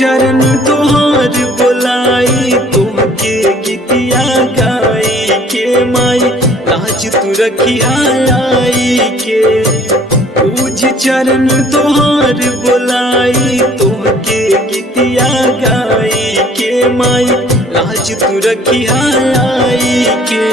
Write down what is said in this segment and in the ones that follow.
चरण तोहार बोलाई तुमके गीतिया गाई के माई लाज तू रखिया आई के। पूज चरण तोहार बोलाई तुमके गीतिया गाई के माई लाज तू रखिया आई के।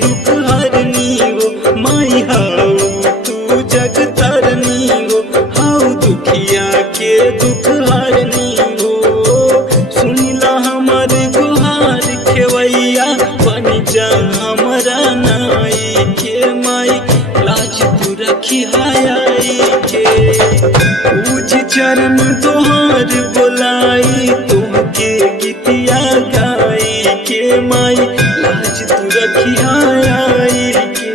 दुख हरनी हो माई हाउ तू जग तरनी हो, हाउ दुखिया के दुख हरनी हो। सुनिला हमर गुहार खेवैया बन जा हमरा नाई के माई लाज तू रखिया आई के। पूज चरण तोहार बोलाई तुमके गीतिया गाई के माई लाज तू रखिया आई के।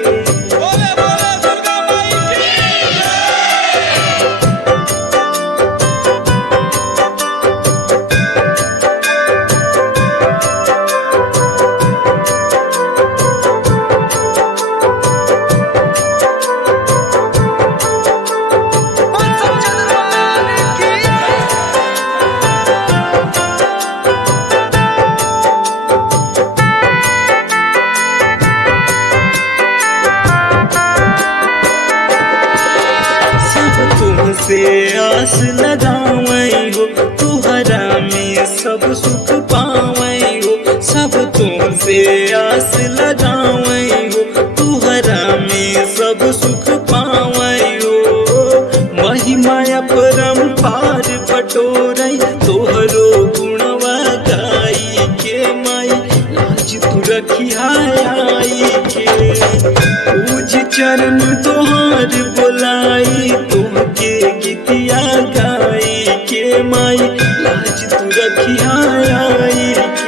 तुमसे आस लगावई हो तुहरा में सब सुख पावई हो, सब तुमसे आस लगावई हो तुहरा में सब सुख पावई हो। महिमा परम पार बटोरई तोहरो गुणवा गाई के माई लाज तू रखिया आई के। पूज चरण तोहार बोलाई तुमके गीतिया गाई के माई लाज तू रखिया आई के।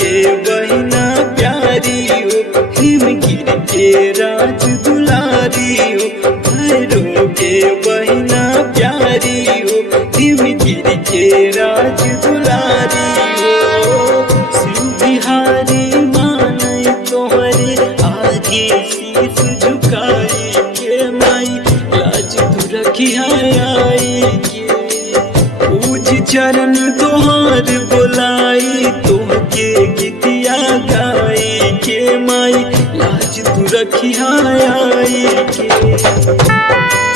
के बहिना प्यारी हो हिमगिर के राज दुलारी हो, भैरो के बहिना प्यारी हो हिमगिर के राज दुलारी हो। शिव बिहारी मानई तोहरे आगे शीश झुकाई के माई लाज तू रखिया आई के। पूज चरण तोहार बोलाई तुमके गीतिया गाई के माई लाज तू रखिया आई के।